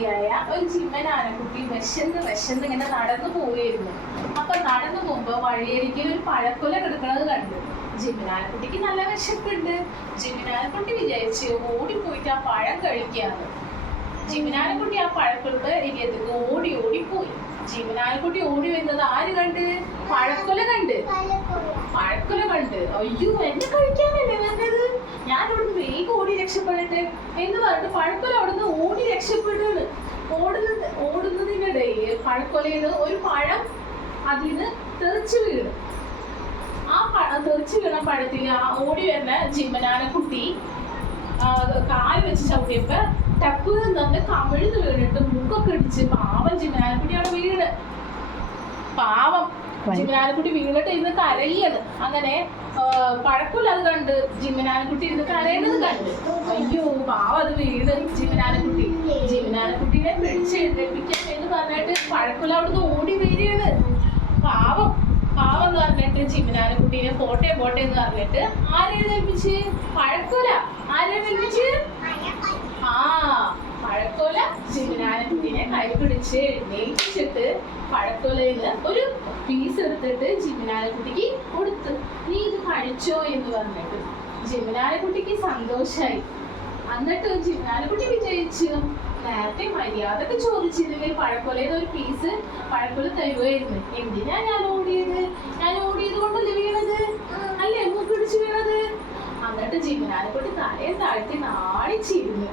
പ്രായപൂർത്തിയായ ഒരു ജിമ്മനാനക്കുട്ടി വിശന്ന് ഇങ്ങനെ നടന്നു പോവുകയായിരുന്നു. അപ്പൊ നടന്നു പോകുമ്പോ വഴിയരികിൽ ഒരു പഴക്കൊല കിടക്കുന്നത് കണ്ടു. ജിമ്മനാനക്കുട്ടിക്ക് നല്ല വിശപ്പുണ്ട്. ജിമ്മനാനക്കുട്ടി വിചാരിച്ച് ഓടിപ്പോയിട്ട് ആ പഴം കഴിക്കാന്ന്. ജിമ്മനാനക്കുട്ടി ആ പഴക്കൊലയുടെ ഏരിയത്തേക്ക് ഓടിപ്പോയി. ജിമ്മനാനക്കുട്ടി ഓടി വരുന്നത് ആര് കണ്ട്? പഴക്കൊല കണ്ട്. അയ്യോ, എന്നെ കഴിക്കാനല്ലേ വേണ്ടത്, ഞാൻ അവിടുന്ന് വേഗം ഓടി രക്ഷപ്പെടട്ടെ എന്ന് പറഞ്ഞിട്ട് പഴക്കൊല അവിടുന്ന് ഓടി രക്ഷപ്പെടുകയാണ്. ഓടുന്നതിനിടയിൽ പഴക്കൊലയിൽ ഒരു പഴം അതിന് തെറിച്ചു വീണു. തെറിച്ചു വീണ പഴത്തിൽ ആ ഓടി വരുന്ന ജിമ്മനാനക്കുട്ടി കാല് വെച്ച് ചവിട്ടിയപ്പോ ടപ്പ് തന്നെ കമിഴ്ന്ന് വീണിട്ട് മുക്കൊക്കെ ഇടിച്ച് പാവം ജിമ്മനാനക്കുട്ടി അവിടെ വീണ്. പാവം ജിമ്മനാനക്കുട്ടി വീണിട്ട് ഇരുന്ന് കരയാണ്. അങ്ങനെ പഴക്കൊല അത് കണ്ട് ജിമ്മനാനക്കുട്ടി ഇരുന്ന് കരയണത് കണ്ട് അയ്യോ പാവം അത് വീണ് ജിമ്മനാനക്കുട്ടീനെ പിടിച്ചെഴുന്നേൽപ്പിക്കാൻ എന്ന് പറഞ്ഞിട്ട് പഴക്കൊല അവിടുന്ന് ഓടി വീഴാണ്. പാവം എന്ന് പറഞ്ഞിട്ട് ജിമ്മനാനക്കുട്ടീനെ പോട്ടെ എന്ന് പറഞ്ഞിട്ട് ആരെഴുന്നേൽപ്പിച്ച്? പഴക്കൊല. ആരെഴുന്നേൽപ്പിച്ച്? പഴക്കൊല ജിമ്മനാനക്കുട്ടീനെ കൈ പിടിച്ച് എഴുന്നേൽപ്പിച്ചിട്ട് പഴക്കൊലയിൽ ഒരു പീസ് എടുത്തിട്ട് ജിമ്മനാനക്കുട്ടിക്ക് കൊടുത്തു. നീ ഇത് കഴിച്ചോ എന്ന് പറഞ്ഞിട്ട് ജിമ്മനാനക്കുട്ടിക്ക് സന്തോഷായി. എന്നിട്ട് ജിമ്മനാനക്കുട്ടി വിജയിച്ചു. നേരത്തെ മര്യാദക്ക് ചോദിച്ചിരുന്നെങ്കിൽ പഴക്കൊലയിൽ ഒരു പീസ് പഴക്കൊല തരുമായിരുന്നു. എന്തിനാ ഞാൻ ഓടിയത് കൊണ്ടല്ലേ വീണത്, അല്ലേ മൂക്കിടിച്ച് വീണത്? എന്നിട്ട് ജിമ്മനാനക്കുട്ടി തലയെ താഴ്ത്തി നാണിച്ചിരുന്നു.